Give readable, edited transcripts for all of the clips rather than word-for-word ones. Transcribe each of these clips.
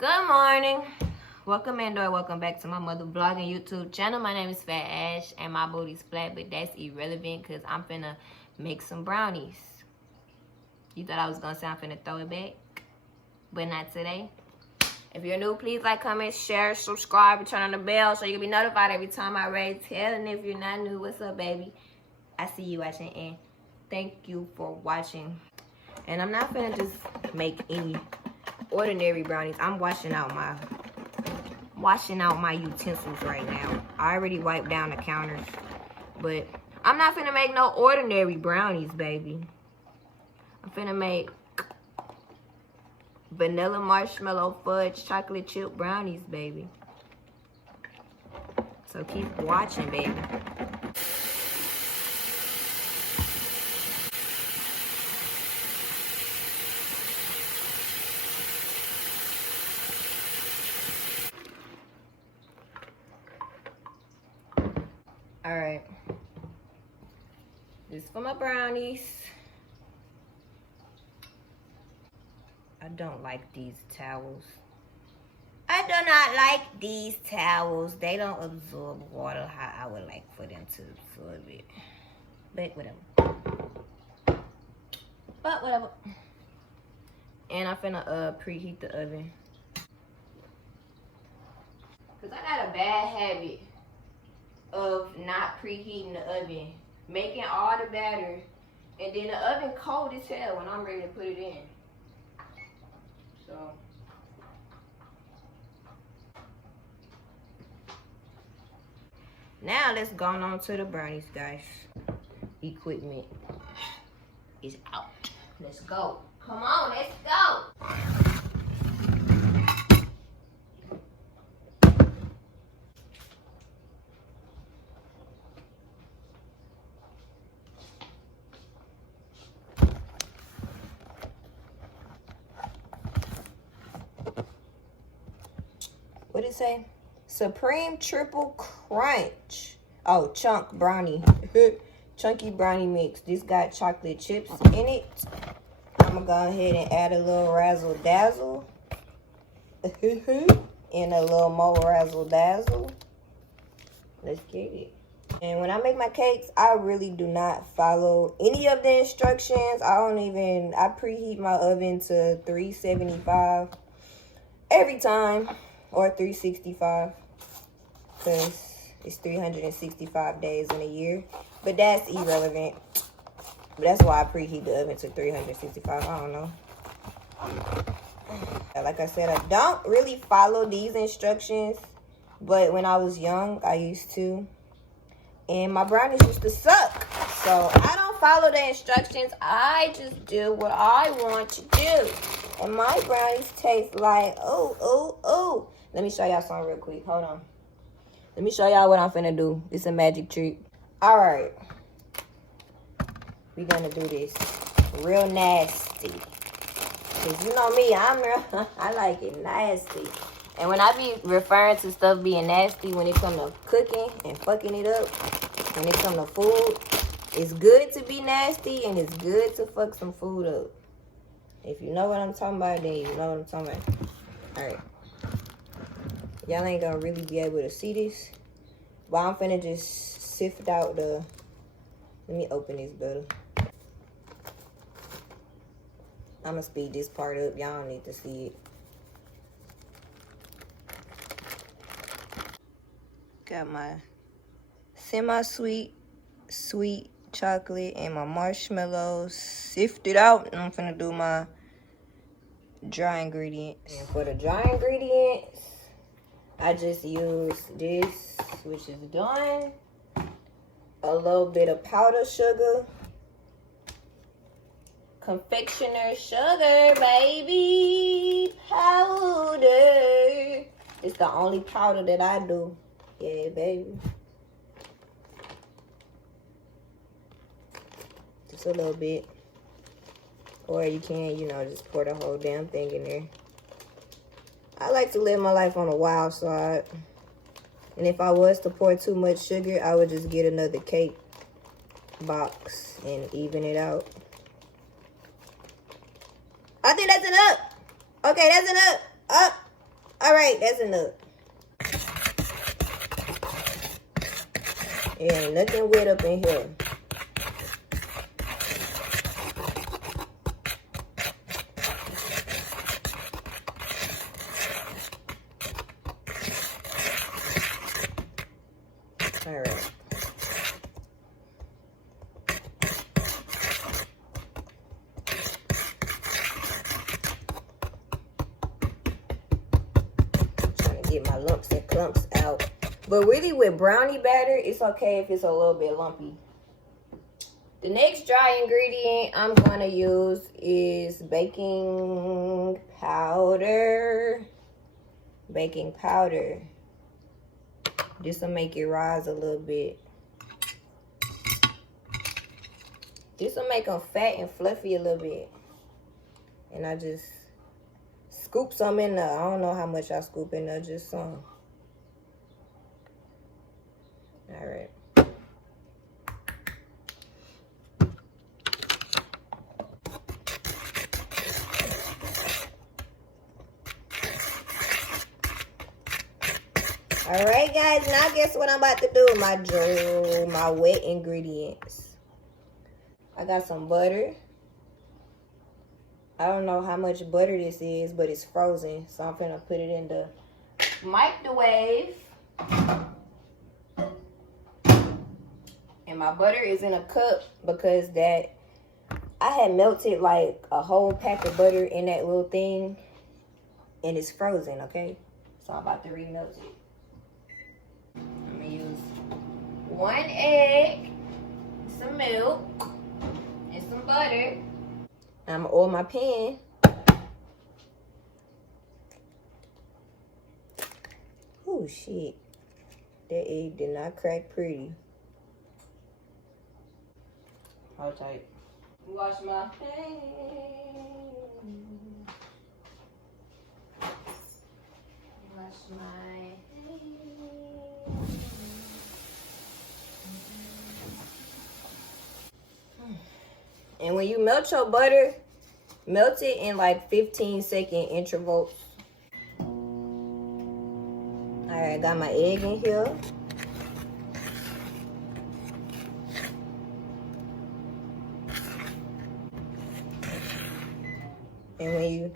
Good morning. Welcome and/or welcome back to my mother vlogging YouTube channel. My name is Fat Ash and my booty's flat, but that's irrelevant because I'm finna make some brownies. You thought I was gonna say I'm finna throw it back, but not today. If you're new, please like, comment, share, subscribe, and turn on the bell so you can be notified every time I raise hell. And if you're not new, what's up, baby? I see you watching and thank you for watching. And I'm not finna just make any ordinary brownies. I'm washing out my utensils right now. I already wiped down the counters, but I'm not finna make no ordinary brownies, baby. I'm finna make vanilla marshmallow fudge chocolate chip brownies, baby. So keep watching, baby. Alright, this is for my brownies. I don't like these towels. I do not like these towels. They don't absorb water how I would like for them to absorb it. But whatever. And I'm finna preheat the oven. Cause I got a bad habit of not preheating the oven, making all the batter, and then the oven cold as hell when I'm ready to put it in. So now let's go on to the brownies, guys. Equipment is out. Let's go. Come on, let's go. What did it say? Supreme Triple Crunch. Oh, chunk brownie. Chunky brownie mix. This got chocolate chips in it. I'm going to go ahead and add a little razzle dazzle. And a little more razzle dazzle. Let's get it. And when I make my cakes, I really do not follow any of the instructions. I preheat my oven to 375 every time. Or 365, because it's 365 days in a year. But that's irrelevant. But that's why I preheat the oven to 365. I don't know. Like I said, I don't really follow these instructions. But when I was young, I used to. And my brownies used to suck. So I don't follow the instructions. I just do what I want to do. And my brownies taste like, oh. Let me show y'all something real quick. Hold on. Let me show y'all what I'm finna do. It's a magic trick. All right. We're gonna do this real nasty. Because you know me, I like it nasty. And when I be referring to stuff being nasty, when it comes to cooking and fucking it up, when it comes to food, it's good to be nasty and it's good to fuck some food up. If you know what I'm talking about, then you know what I'm talking about. All right. Y'all ain't gonna really be able to see this. But I'm finna just sift out the... Let me open this better. I'm gonna speed this part up. Y'all don't need to see it. Got my semi-sweet, sweet chocolate and my marshmallows sifted out. And I'm finna do my dry ingredients. And for the dry ingredients, I just use this, which is done. A little bit of powdered sugar. Confectioner sugar, baby. Powder. It's the only powder that I do. Yeah, baby. Just a little bit. Or you can, just pour the whole damn thing in there. I like to live my life on the wild side. And if I was to pour too much sugar, I would just get another cake box and even it out. I think that's enough. Okay, that's enough. Up. All right, that's enough. There ain't nothing wet up in here. All right. Trying to get my lumps and clumps out. But really with brownie batter, it's okay if it's a little bit lumpy. The next dry ingredient I'm going to use is baking powder. Baking powder. This will make it rise a little bit. This will make them fat and fluffy a little bit. And I just scoop some in there. I don't know how much I scoop in there, just some. All right. All right, guys. Now guess what I'm about to do? My wet ingredients. I got some butter. I don't know how much butter this is, but it's frozen, so I'm gonna put it in the microwave. And my butter is in a cup because I had melted like a whole pack of butter in that little thing, and it's frozen, okay? So I'm about to remelt it. I'm gonna use 1 egg, some milk, and some butter. I'm gonna oil my pan. Oh shit, that egg did not crack pretty. Hold tight. Wash my hands. Wash my hands. And when you melt your butter, melt it in like 15-second intervals. Alright, I got my egg in here. And when you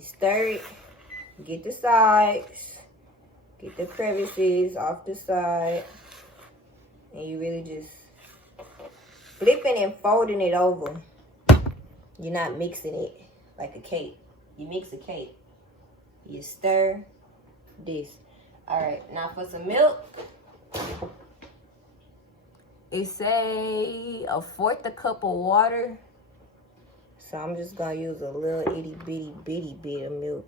stir it, get the sides, get the crevices off the side, and you really just flipping and folding it over. You're not mixing it like a cake. You mix a cake. You stir this. All right, now for some milk. It say 1/4 cup of water. So I'm just gonna use a little itty bitty bit of milk.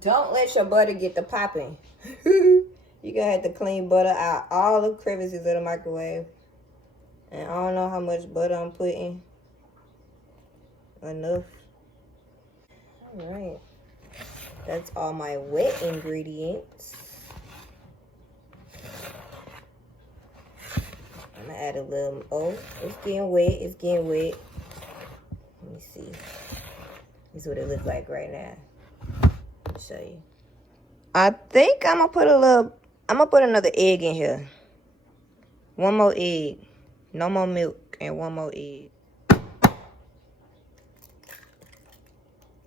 Don't let your butter get to popping. You're gonna have to clean butter out all the crevices of the microwave. And I don't know how much butter I'm putting. Enough. Alright. That's all my wet ingredients. I'm gonna add a little, oh, it's getting wet, it's getting wet. Let me see. This is what it looks like right now. I'll show you. I think I'm gonna put another egg in here. One more egg. No more milk and one more egg.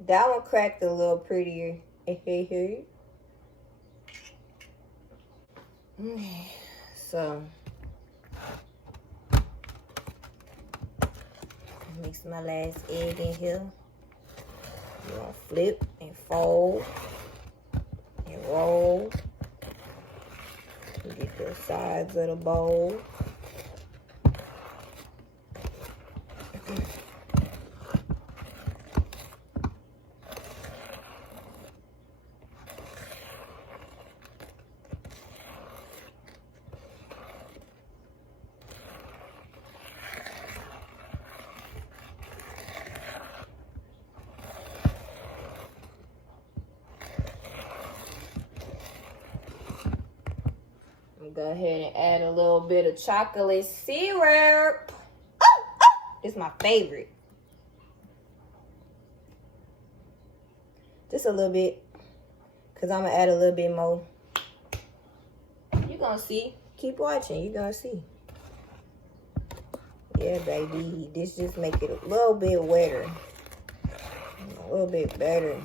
That one cracked a little prettier. So mix my last egg in here. You're gonna flip and fold and roll. Get the sides of the bowl. Go ahead and add a little bit of chocolate syrup. This is my favorite. Just a little bit, because I'm going to add a little bit more. You're going to see. Keep watching. You're going to see. Yeah, baby. This just make it a little bit wetter. A little bit better.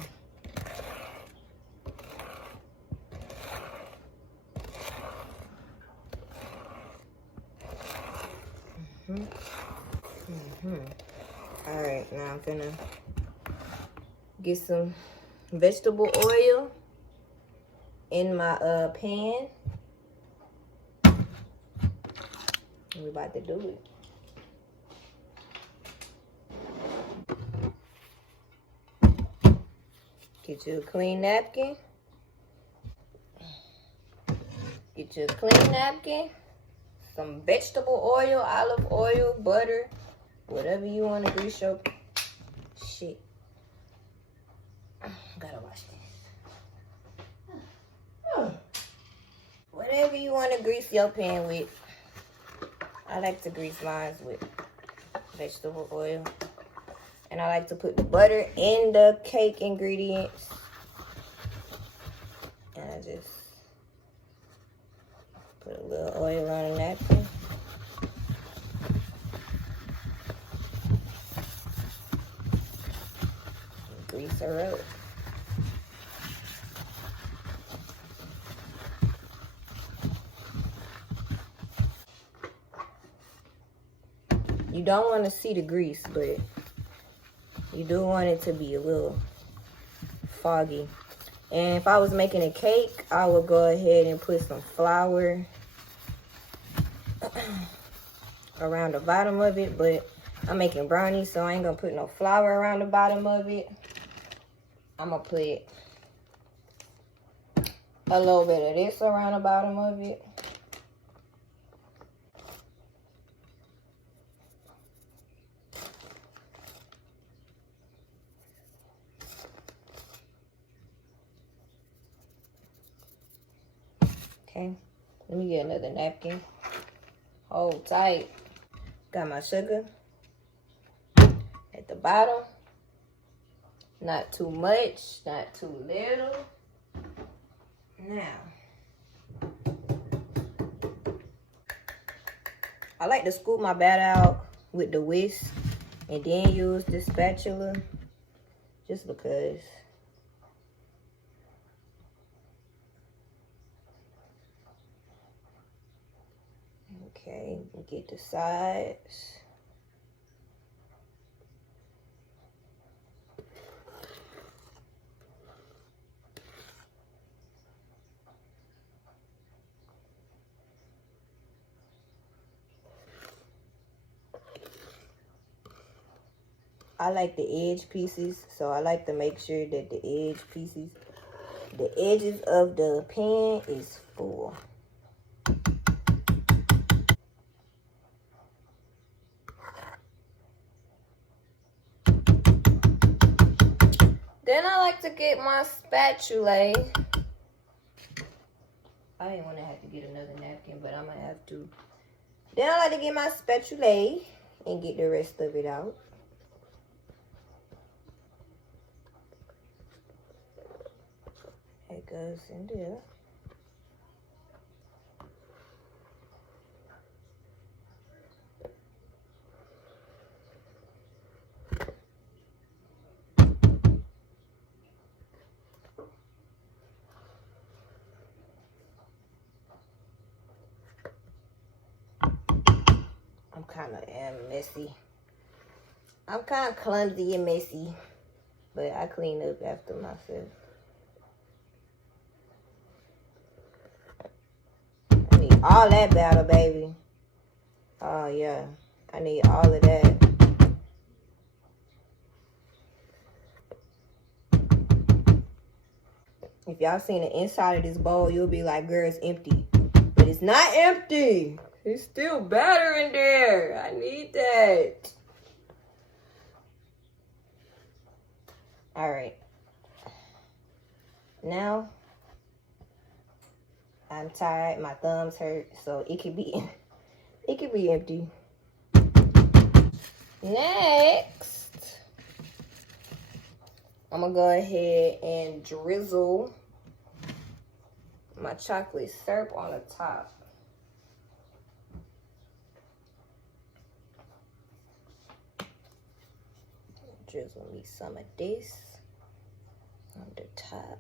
Alright, now I'm gonna get some vegetable oil in my pan. We're about to do it. Get you a clean napkin. Get you a clean napkin. Some vegetable oil, olive oil, butter, whatever you want to grease your shit. Gotta wash this. Whatever you want to grease your pan with. I like to grease mine with vegetable oil. And I like to put the butter in the cake ingredients. And I just put a little oil on a napkin. Grease her up. You don't want to see the grease, but you do want it to be a little foggy. And if I was making a cake, I would go ahead and put some flour around the bottom of it, but I'm making brownies, so I ain't gonna put no flour around the bottom of it. I'm gonna put a little bit of this around the bottom of it. Okay, let me get another napkin. Hold tight. Got my sugar at the bottom. Not too much, not too little. Now, I like to scoop my batter out with the whisk and then use the spatula just because. Okay, get the sides. I like the edge pieces, so I like to make sure that the edge pieces, the edges of the pan is full. Then I like to get my spatula. I didn't want to have to get another napkin, but I'm going to have to. Then I like to get my spatula and get the rest of it out. It goes in there. I'm kind of messy. I'm kind of clumsy and messy, but I clean up after myself. I need all that batter, baby. Oh, yeah. I need all of that. If y'all seen the inside of this bowl, you'll be like, girl, it's empty. But it's not empty. There's still batter in there. I need that. All right. Now, I'm tired. My thumbs hurt, so it could be empty. Next, I'm gonna go ahead and drizzle my chocolate syrup on the top. Drizzle me some of this on the top.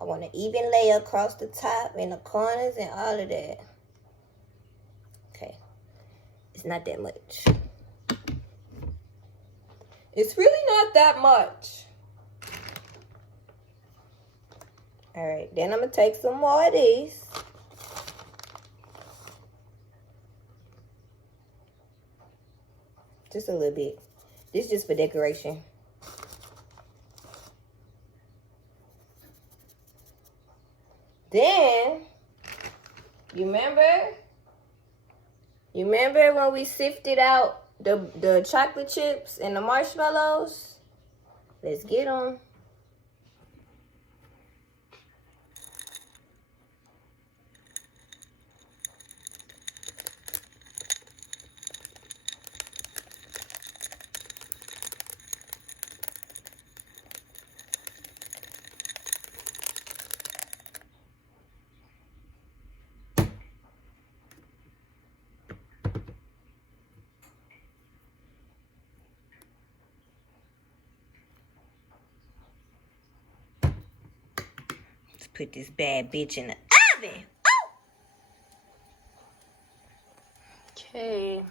I want an even layer across the top and the corners and all of that. Okay, it's not that much. It's really not that much. All right, then I'm gonna take some more of these. Just a little bit. This is just for decoration. Then, you remember when we sifted out the chocolate chips and the marshmallows? Let's get them. Put this bad bitch in the oven. Oh! Okay.